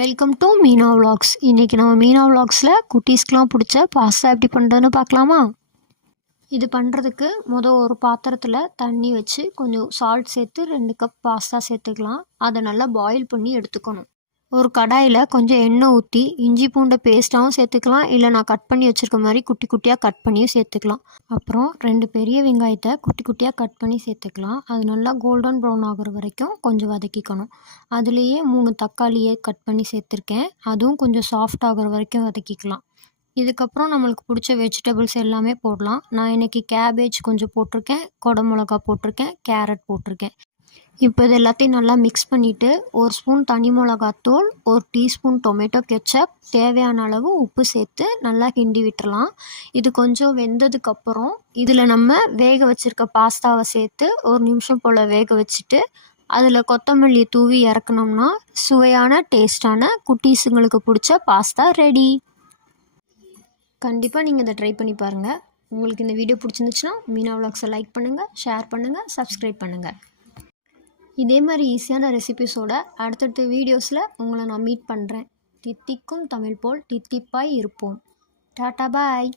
Welcome to Meena vlogs. இன்றைக்கி நம்ம மீனா விலாக்ஸில் குட்டீஸ்க்கெலாம் பிடிச்ச பாஸ்தா எப்படி பண்ணுறதுன்னு பார்க்கலாமா? இது பண்ணுறதுக்கு ஒரு பாத்திரத்தில் தண்ணி வச்சு கொஞ்சம் சால்ட் சேர்த்து 2 கப் பாஸ்தா சேர்த்துக்கலாம். அதை நல்லா பாயில் பண்ணி எடுத்துக்கணும். ஒரு கடாயில் கொஞ்சம் எண்ணெய் ஊற்றி இஞ்சி பூண்டை பேஸ்ட்டாகவும் சேர்த்துக்கலாம், இல்லை நான் கட் பண்ணி வச்சுருக்க மாதிரி குட்டி குட்டியாக கட் பண்ணியும் சேர்த்துக்கலாம். அப்புறம் 2 பெரிய வெங்காயத்தை குட்டி குட்டியாக கட் பண்ணி சேர்த்துக்கலாம். அது நல்லா கோல்டன் ப்ரௌன் ஆகிற வரைக்கும் கொஞ்சம் வதக்கிக்கணும். அதுலேயே 3 தக்காளியை கட் பண்ணி சேர்த்துருக்கேன், அதுவும் கொஞ்சம் சாஃப்ட் ஆகிற வரைக்கும் வதக்கிக்கலாம். இதுக்கப்புறம் நம்மளுக்கு பிடிச்ச வெஜிடபிள்ஸ் எல்லாமே போடலாம். நான் இன்றைக்கி கேபேஜ் கொஞ்சம் போட்டிருக்கேன், குடை மிளகா போட்டிருக்கேன், கேரட் போட்டிருக்கேன். இப்போ இது எல்லாத்தையும் நல்லா மிக்ஸ் பண்ணிவிட்டு 1 ஸ்பூன் தனி மிளகாத்தூள், 1 டீஸ்பூன் டொமேட்டோ கெச்சப், தேவையான அளவு உப்பு சேர்த்து நல்லா கிண்டி விட்டுறலாம். இது கொஞ்சம் வெந்ததுக்கப்புறம் இதில் நம்ம வேக வச்சுருக்க பாஸ்தாவை சேர்த்து 1 நிமிஷம் போல் வேக வச்சுட்டு அதில் கொத்தமல்லி தூவி இறக்குனோம்னா சுவையான டேஸ்டான குட்டீஸுங்களுக்கு பிடிச்ச பாஸ்தா ரெடி. கண்டிப்பாக நீங்கள் இதை ட்ரை பண்ணி பாருங்கள். உங்களுக்கு இந்த வீடியோ பிடிச்சிருந்துச்சுன்னா மீனா விலாக்ஸை லைக் பண்ணுங்கள், ஷேர் பண்ணுங்கள், சப்ஸ்கிரைப் பண்ணுங்கள். இதே மாதிரி ஈஸியான ரெசிபிஸோட அடுத்தடுத்த வீடியோஸில் உங்களை நான் மீட் பண்ணுறேன். தித்திக்கும் தமிழ் போல் தித்திப்பாய் இருப்போம். டாட்டா பாய்.